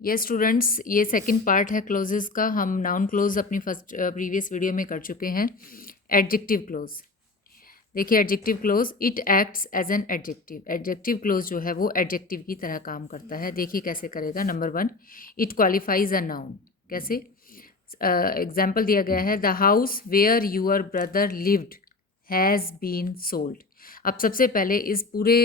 ये स्टूडेंट्स, ये second part है क्लोजेस का। हम नाउन क्लोज अपनी फर्स्ट प्रीवियस वीडियो में कर चुके हैं। एडजेक्टिव क्लोज देखिए, adjective clause, it acts as an adjective. Adjective clause जो है वो एडजेक्टिव की तरह काम करता है। देखिए कैसे करेगा। Number 1, it qualifies a noun. कैसे? एग्जाम्पल दिया गया है, the house where your brother lived has been sold. अब सबसे पहले इस पूरे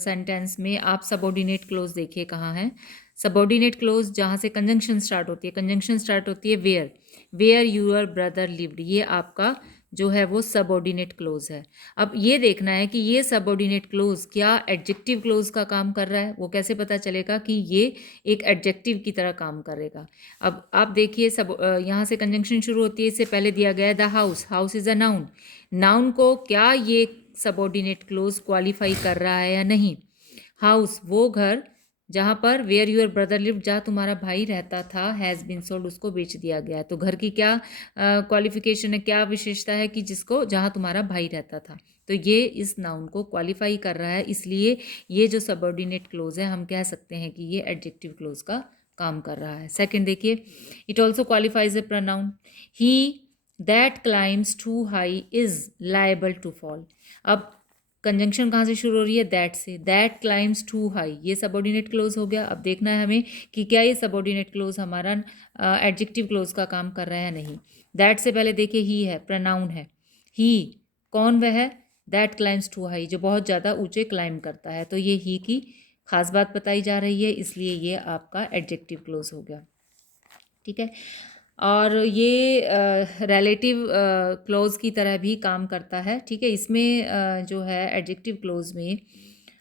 सेंटेंस में आप सबऑर्डिनेट क्लोज देखिए कहाँ है। सबऑर्डिनेट क्लोज जहाँ से कंजंक्शन स्टार्ट होती है, कंजंक्शन स्टार्ट होती है where. Where your brother lived, ये आपका जो है वो सबऑर्डिनेट क्लोज है। अब ये देखना है कि ये सबऑर्डिनेट क्लोज क्या एडजेक्टिव क्लोज का काम कर रहा है। वो कैसे पता चलेगा कि ये एक एडजेक्टिव की तरह काम करेगा। अब आप देखिए, सब यहाँ से कंजंक्शन शुरू होती है। इससे पहले दिया गया है the house. House is a noun. Noun को क्या ये सबऑर्डिनेट क्लोज क्वालिफाई कर रहा है या नहीं। हाउस वो घर जहाँ पर वेयर यूअर ब्रदर लिव, जहाँ तुम्हारा भाई रहता था, हैज़ बीन सोल्ड, उसको बेच दिया गया। तो घर की क्या क्वालिफिकेशन है, क्या विशेषता है कि जिसको, जहाँ तुम्हारा भाई रहता था। तो ये इस नाउन को क्वालिफाई कर रहा है, इसलिए ये जो सबऑर्डिनेट क्लोज है हम कह सकते हैं कि ये एडजेक्टिव क्लोज का काम कर रहा है। सेकंड देखिए, it also qualifies a pronoun. He that climbs to high is liable to fall. अब कंजंक्शन कहाँ से शुरू हो रही है, दैट से। दैट क्लाइम्स टू हाई, ये सबऑर्डिनेट क्लोज हो गया। अब देखना है हमें कि क्या ये सबऑर्डिनेट क्लोज हमारा एडजेक्टिव क्लोज का काम कर रहा है या नहीं। दैट से पहले देखिए ही है, प्रोनाउन है। ही कौन वह है, दैट क्लाइम्स टू हाई, जो बहुत ज़्यादा ऊंचे क्लाइम करता है। तो ये ही की खास बात बताई जा रही है, इसलिए ये आपका एडजेक्टिव क्लोज हो गया। ठीक है। और ये रिलेटिव क्लोज की तरह भी काम करता है। ठीक है। इसमें जो है एडजेक्टिव क्लोज में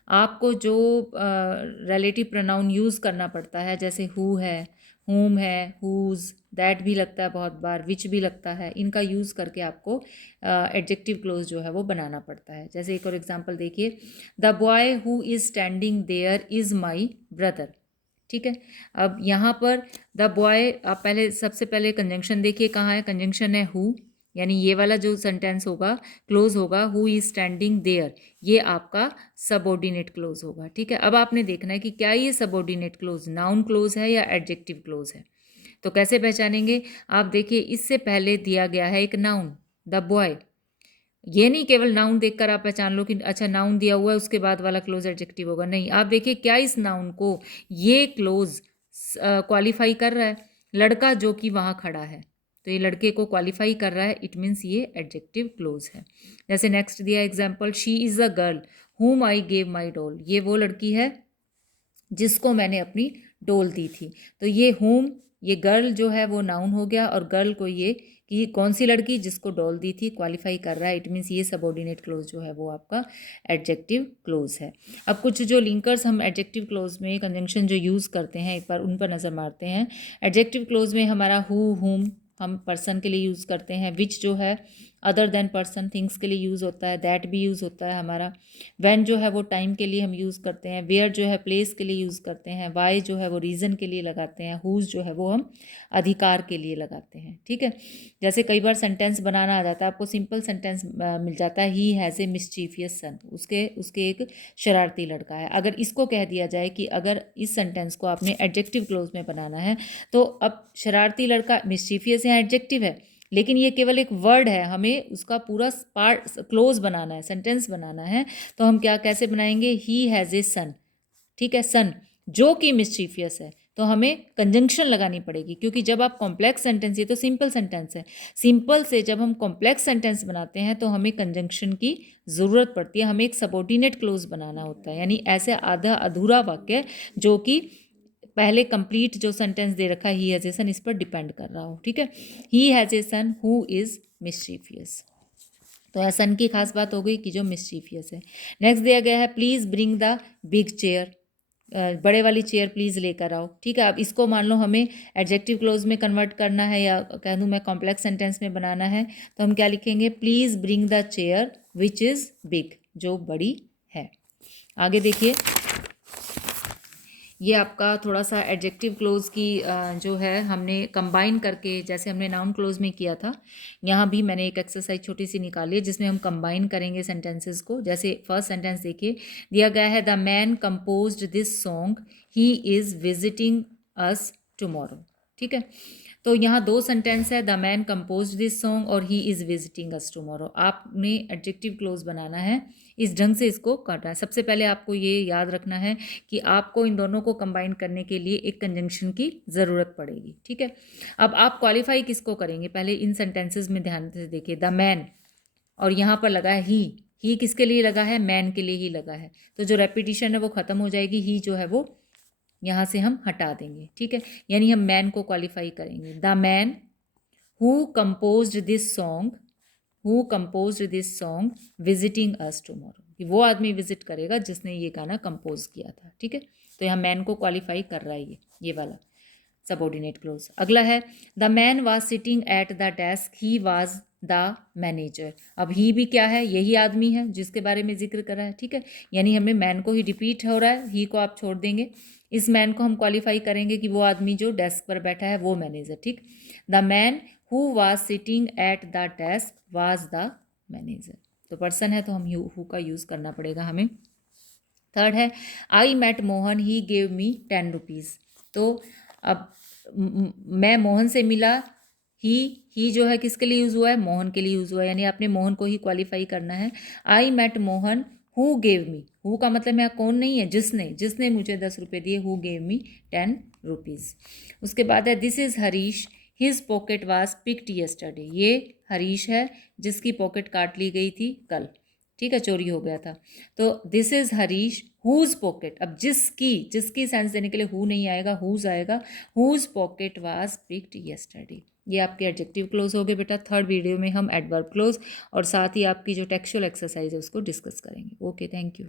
आपको जो रिलेटिव प्रोनाउन यूज़ करना पड़ता है, जैसे हु है, हुम है, हुज, दैट भी लगता है बहुत बार, विच भी लगता है, इनका यूज़ करके आपको एडजेक्टिव क्लोज जो है वो बनाना पड़ता है। जैसे एक और एग्जांपल देखिए, the boy who is standing there is my brother. ठीक है। अब यहाँ पर द बॉय, आप पहले सबसे पहले कंजंक्शन देखिए कहाँ है। कंजंक्शन है हु, यानी ये वाला जो सेंटेंस होगा, क्लोज होगा, हु इज स्टैंडिंग देयर, ये आपका सबऑर्डिनेट क्लोज होगा। ठीक है। अब आपने देखना है कि क्या ये सबऑर्डिनेट क्लोज नाउन क्लोज है या एडजेक्टिव क्लोज है। तो कैसे पहचानेंगे, आप देखिए, इससे पहले दिया गया है एक नाउन, द बॉय। ये नहीं केवल नाउन देखकर आप पहचान लो कि अच्छा नाउन दिया हुआ है उसके बाद वाला क्लोज एडजेक्टिव होगा, नहीं। आप देखिए क्या इस नाउन को ये क्लोज क्वालिफाई कर रहा है। लड़का जो कि वहाँ खड़ा है, तो ये लड़के को क्वालिफाई कर रहा है, इट मीन्स ये एडजेक्टिव क्लोज है। जैसे नेक्स्ट दिया example, she is a girl हुम आई गेव माई डॉल। ये वो लड़की है जिसको मैंने अपनी डोल दी थी। तो ये होम, ये गर्ल जो है वो नाउन हो गया, और गर्ल को ये कि कौन सी लड़की जिसको डोल दी थी क्वालिफाई कर रहा है, इट मीन्स ये सबऑर्डिनेट क्लोज जो है वो आपका एडजेक्टिव क्लोज है। अब कुछ जो लिंकर्स हम एडजेक्टिव क्लोज में कंजंक्शन जो यूज़ करते हैं, एक बार उन पर नज़र मारते हैं। एडजेक्टिव क्लोज में हमारा हु, हुम हम पर्सन के लिए यूज़ करते हैं। विच जो है अदर देन पर्सन, थिंग्स के लिए यूज़ होता है। दैट भी यूज़ होता है हमारा। व्हेन जो है वो टाइम के लिए हम यूज़ करते हैं। वेयर जो है प्लेस के लिए यूज़ करते हैं। वाई जो है वो रीज़न के लिए लगाते हैं। हुज जो है वो हम अधिकार के लिए लगाते हैं। ठीक है। जैसे कई बार सेंटेंस बनाना आ जाता है आपको, सिंपल सेंटेंस मिल जाता है, ही हैज़ ए मिस्चीफियस सन, उसके उसके एक शरारती लड़का है। अगर इसको कह दिया जाए कि अगर इस सेंटेंस को आपने एडजेक्टिव क्लोज में बनाना है, तो अब शरारती लड़का मिस्चीफियस यहाँ एडजेक्टिव है, लेकिन ये केवल एक वर्ड है, हमें उसका पूरा पार्ट क्लोज बनाना है, सेंटेंस बनाना है। तो हम क्या कैसे बनाएंगे, ही हैज़ ए सन। ठीक है। सन जो कि मिस्चीफियस है, तो हमें कंजंक्शन लगानी पड़ेगी, क्योंकि जब आप कॉम्प्लेक्स सेंटेंस, ये तो सिंपल सेंटेंस है, सिंपल से जब हम कॉम्प्लेक्स सेंटेंस बनाते हैं तो हमें कंजंक्शन की ज़रूरत पड़ती है, हमें एक सबऑर्डिनेट क्लोज बनाना होता है, यानी ऐसे आधा अधूरा वाक्य जो कि पहले कंप्लीट जो सेंटेंस दे रखा है ही हैज़ ए सन, इस पर डिपेंड कर रहा हो। ठीक है। He has a son who is mischievous. तो सन की खास बात हो गई कि जो मिस्चीफियस है। नेक्स्ट दिया गया है, please bring the big chair, बड़े वाली चेयर प्लीज़ लेकर आओ। ठीक है। अब इसको मान लो हमें एडजेक्टिव क्लोज में कन्वर्ट करना है, या कह दूँ मैं कॉम्प्लेक्स सेंटेंस में बनाना है, तो हम क्या लिखेंगे, please bring the chair which is big, जो बड़ी है। आगे देखिए, ये आपका थोड़ा सा एडजेक्टिव क्लोज की जो है हमने कंबाइन करके, जैसे हमने नाउन क्लोज में किया था, यहाँ भी मैंने एक एक्सरसाइज छोटी सी निकाली है जिसमें हम कंबाइन करेंगे सेंटेंसेस को। जैसे फर्स्ट सेंटेंस देखिए, दिया गया है, the man composed this song he is visiting us tomorrow. ठीक है, तो यहाँ दो सेंटेंस है, the man compose this song और he is visiting us tomorrow. आपने एडजेक्टिव क्लोज बनाना है, इस ढंग से इसको करना है। सबसे पहले आपको ये याद रखना है कि आपको इन दोनों को कंबाइन करने के लिए एक कंजंक्शन की ज़रूरत पड़ेगी। ठीक है, अब आप क्वालिफाई किसको करेंगे, पहले इन सेंटेंसेस में ध्यान से देखिए, द मैन और यहाँ पर लगा है ही किसके लिए लगा है, मैन के लिए ही लगा है, तो जो रेपिटिशन है वो ख़त्म हो जाएगी, ही जो है वो यहाँ से हम हटा देंगे। ठीक है, यानी हम मैन को क्वालिफाई करेंगे, the man who composed this song, who composed this song visiting us tomorrow, कि वो आदमी विजिट करेगा जिसने ये गाना कंपोज किया था। ठीक है, तो यहाँ मैन को क्वालिफाई कर रहा है ये वाला सबऑर्डिनेट क्लोज। अगला है, the man was sitting at the desk, he was the manager. अब ही भी क्या है, यही आदमी है जिसके बारे में जिक्र करा है। ठीक है, यानी हमें मैन को ही रिपीट हो रहा है, ही को आप छोड़ देंगे, इस मैन को हम क्वालिफाई करेंगे कि वो आदमी जो डेस्क पर बैठा है वो मैनेजर। ठीक, the man who was sitting at the desk was the manager, तो पर्सन है तो हम हु का यूज़ करना पड़ेगा हमें। थर्ड है, I met Mohan he gave me 10 rupees. तो अब मैं मोहन से मिला, ही जो है किसके लिए यूज़ हुआ है, मोहन के लिए यूज़ हुआ है, यानी आपने मोहन को ही क्वालिफाई करना है। I met Mohan who gave me, who का मतलब यहाँ कौन नहीं है, जिसने मुझे 10 रुपये दिए, हु गेव मी 10 रुपीज़। उसके बाद है, this is Harish his pocket was picked yesterday. ये हरीश है जिसकी पॉकेट काट ली गई थी कल। ठीक है, चोरी हो गया था। तो this is Harish whose pocket, अब जिसकी सेंस देने के लिए हु नहीं आएगा, हुज आएगा, whose pocket was picked yesterday. ये आपके एडजेक्टिव क्लोज हो गए बेटा। थर्ड वीडियो में हम एडवर्ब क्लोज और साथ ही आपकी जो टेक्सचुअल एक्सरसाइज है उसको डिस्कस करेंगे। Okay, thank you.